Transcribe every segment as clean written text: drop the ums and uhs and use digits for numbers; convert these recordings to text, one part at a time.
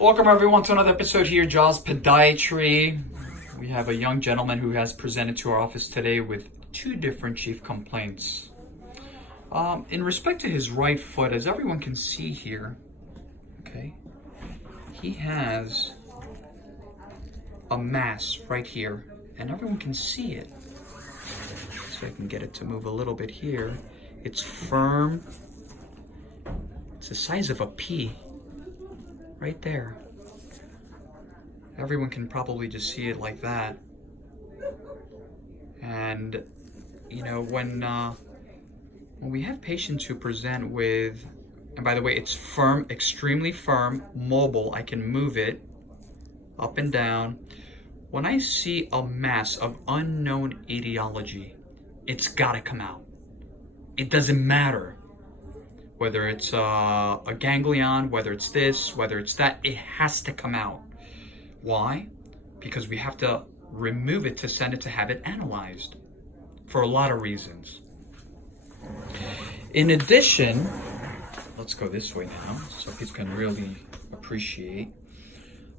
Welcome everyone to another episode here, Jaws Podiatry. We have a young gentleman who has presented to our office today with two different chief complaints. In respect to his right foot, as everyone can see here, okay, he has a mass right here, and everyone can see it. So I can get it to move a little bit here. It's firm. It's the size of a pea. Right there. Everyone can probably just see it like that. And you know, when we have patients who present with, and by the way, it's firm, extremely firm, mobile. I can move it up and down. When I see a mass of unknown etiology, it's gotta come out. It doesn't matter whether it's a ganglion, whether it's this, whether it's that, it has to come out. Why? Because we have to remove it to send it to have it analyzed for a lot of reasons. In addition, let's go this way now so kids can really appreciate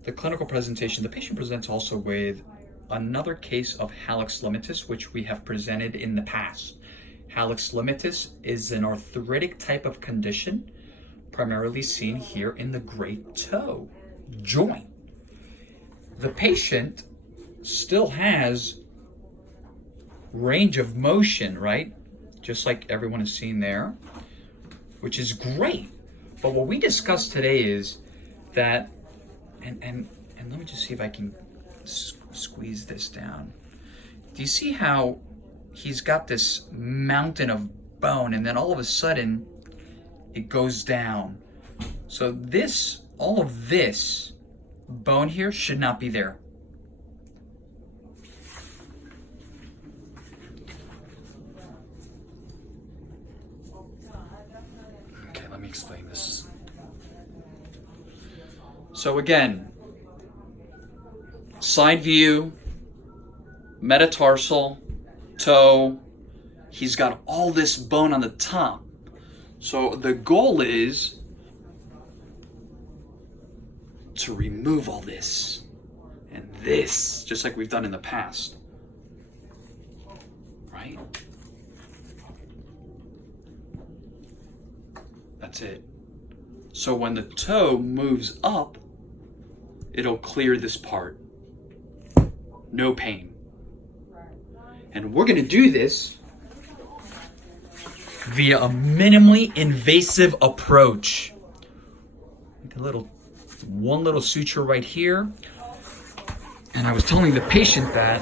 the clinical presentation. The patient presents also with another case of hallux limitus, which we have presented in the past. Hallux limitus is an arthritic type of condition, primarily seen here in the great toe joint. The patient still has range of motion, right? Just like everyone has seen there, which is great. But what we discussed today is that, and let me just see if I can squeeze this down. Do you see how he's got this mountain of bone, and then all of a sudden it goes down? So this, all of this bone here should not be there. Okay, let me explain this. So again, side view, metatarsal, toe, he's got all this bone on the top. So the goal is to remove all this and this, just like we've done in the past, right? That's it. So when the toe moves up, it'll clear this part. No pain. And we're gonna do this via a minimally invasive approach. One little suture right here. And I was telling the patient that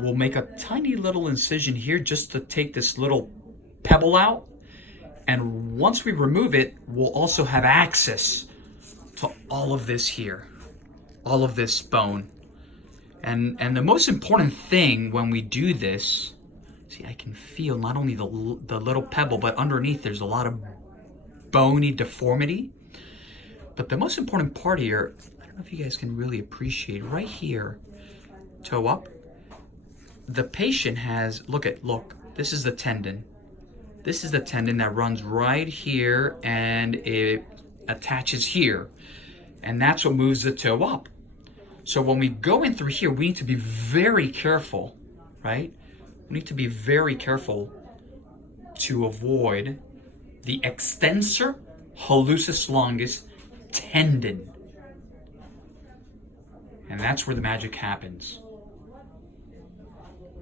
we'll make a tiny little incision here just to take this little pebble out. And once we remove it, we'll also have access to all of this here, all of this bone. And the most important thing when we do this, see, I can feel not only the little pebble, but underneath there's a lot of bony deformity. But the most important part here, I don't know if you guys can really appreciate, right here, toe up, the patient has, look, this is the tendon. This is the tendon that runs right here and it attaches here. And that's what moves the toe up. So when we go in through here, we need to be very careful, right? We need to be very careful to avoid the extensor hallucis longus tendon. And that's where the magic happens.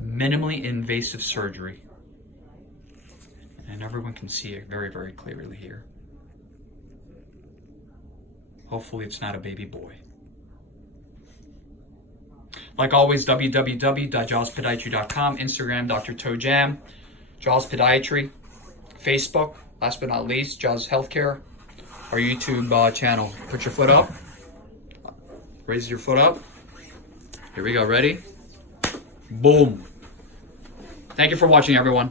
Minimally invasive surgery. And everyone can see it very, very clearly here. Hopefully it's not a baby boy. Like always, www.jawspodiatry.com, Instagram, Dr. Toe Jam, Jaws Podiatry, Facebook, last but not least, Jaws Healthcare, our YouTube channel. Put your foot up. Raise your foot up. Here we go, ready? Boom. Thank you for watching, everyone.